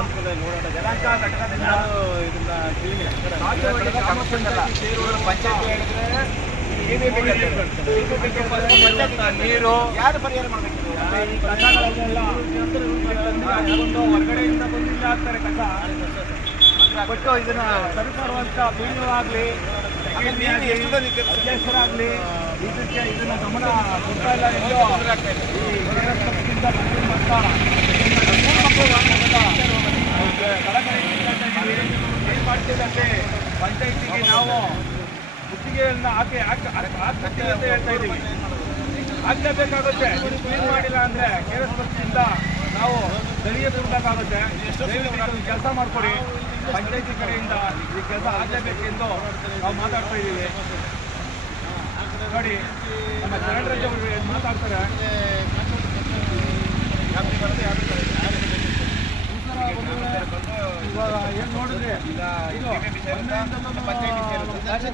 ಯಲಹಂಕ ಘಟಕದಿಂದ ಇದನ್ನ ನೀರು ಯಾರು ಪರಿಹಾರ ಮಾಡಬೇಕು? ಈ ಕಸಗಳನ್ನೆಲ್ಲ ಹೊರಗಡೆಯಿಂದ ಬಂದಿಲ್ಲ ಆಗ್ತಾರೆ ಕಸ ಕೊಟ್ಟು ಇದನ್ನ ಸರಿಸುವಂತ ಬೀಳುವಾಗ್ಲಿ ಅಧ್ಯಕ್ಷರಾಗ್ಲಿ ಇದನ್ನ ಗಮನ ಕೊಡ್ತಾ ಇಲ್ಲ ಎಂದು ಏನ್ ಮಾಡ್ತಿದ್ದಂತೆ ಪಂಚಾಯತಿಗೆ ನಾವು ಗುತ್ತಿಗೆಯನ್ನ ಹಾಕಿ ಅಂತ ಹೇಳ್ತಾ ಇದ್ದೀವಿ. ಆಗ್ಲೇಬೇಕಾಗುತ್ತೆ. ನೀವು ಕ್ಲೀನ್ ಮಾಡಿಲ್ಲ ಅಂದ್ರೆ ಕೆಆರ್ಎಸ್ ಪಕ್ಷದಿಂದ ನಾವು ದಳಿಯ ಕೊಡಬೇಕಾಗುತ್ತೆ. ಕೆಲಸ ಮಾಡ್ಕೊಡಿ. ಪಂಚಾಯತಿ ಕಡೆಯಿಂದ ಈ ಕೆಲಸ ಆಗಲೇಬೇಕೆಂದು ನಾವು ಮಾತಾಡ್ತಾ ಇದ್ದೀವಿ. ನೋಡಿ, ನಮ್ಮ ಚರಣರಾಜ್ ಅವರು ಮಾತಾಡ್ತಾರೆ. ಇವಾಗ ಏನು ನೋಡಿದ್ರೆ